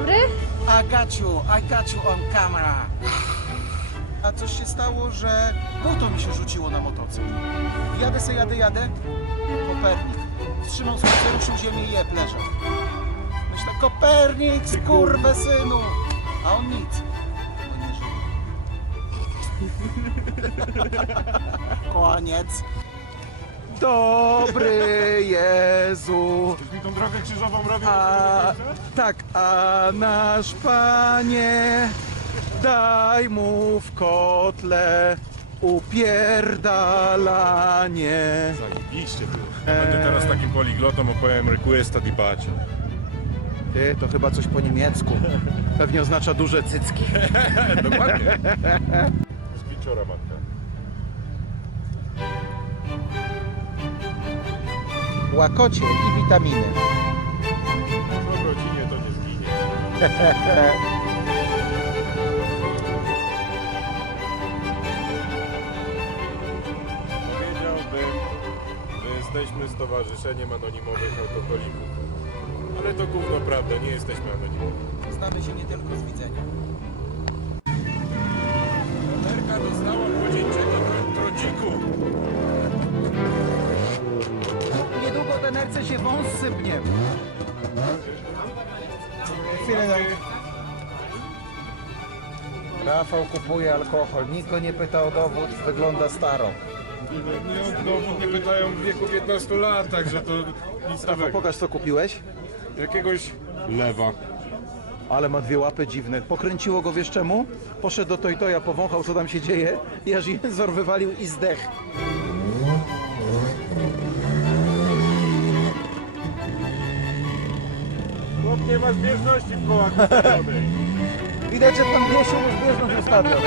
dobry. I got you, I got you on camera. A coś się stało, że buto mi się rzuciło na motocykl. Jadę se, jadę, jadę. Kopernik. Wstrzymał słońce, ruszył ziemię i jeb, leżał. Myślę, Kopernik, skurwę synu. A on nic. Koniec. Dobry Jezu. Drogę krzyżową. A tak, a nasz panie, daj mu w kotle upierdalanie. Zajebiście było. Będę teraz takim poliglotą opowiem requesta di bacio. Ty, to chyba coś po niemiecku. Pewnie oznacza duże cycki. Dokładnie. Z pięciora matka. Łakocie i witaminy. Co w rodzinie to nie zginie. Powiedziałbym, że jesteśmy Stowarzyszeniem Anonimowych Alkoholików. Ale to gówno prawda, nie jesteśmy anonimowi. Znamy się nie tylko z widzenia. Wąs sypnie. Chwilę daj. Rafał kupuje alkohol. Nikt go nie pyta o dowód. Wygląda staro. Nie, dowód nie pytają w wieku 15 lat, także to nic nowego. Pokaż co kupiłeś. Jakiegoś lewa. Ale ma dwie łapy dziwne. Pokręciło go wiesz czemu? Poszedł do Tojtoja, powąchał co tam się dzieje i aż jęzor wywalił i zdech. Nie ma zbieżności w kołach. Widać, że pan Wiesiu już bieżność ustawiał.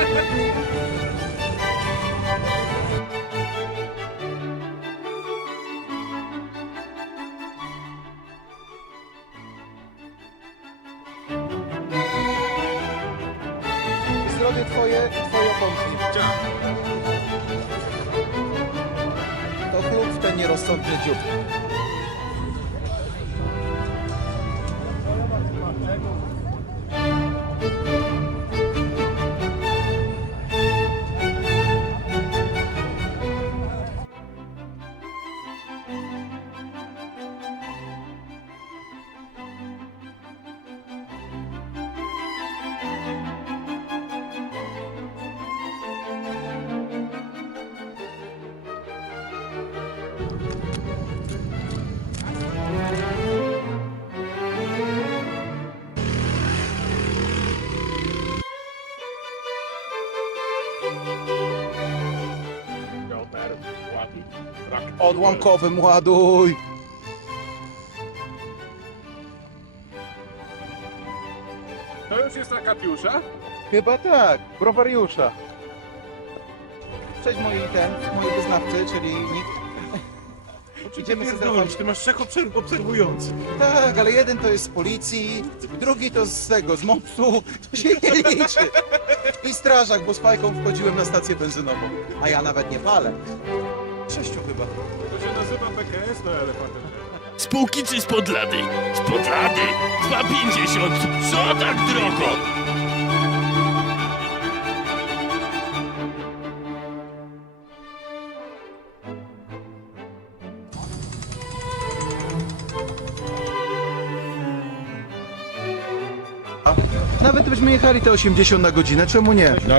Zdrowie twoje twoje pompki. To chlub w ten nierozsądny dziób. Odłamkowym ładuj. To już jest ta Katiusza? Chyba tak, browariusza. Cześć moi ten, moi wyznawcy, czyli nikt. Idziemy sobie zobaczyć. ty masz trzech obserw- obserwujących. Tak, ale jeden to jest z policji, drugi to z tego, z MOPS-u, to się nie liczy. I strażak, bo z fajką wchodziłem na stację benzynową, a ja nawet nie palę. Sześciu chyba. To się nazywa PKS na elefantem. Z półki czy z podlady? Z podlady! 2,50! Co tak drogo? Nawet byśmy jechali te 80 na godzinę, czemu nie? No,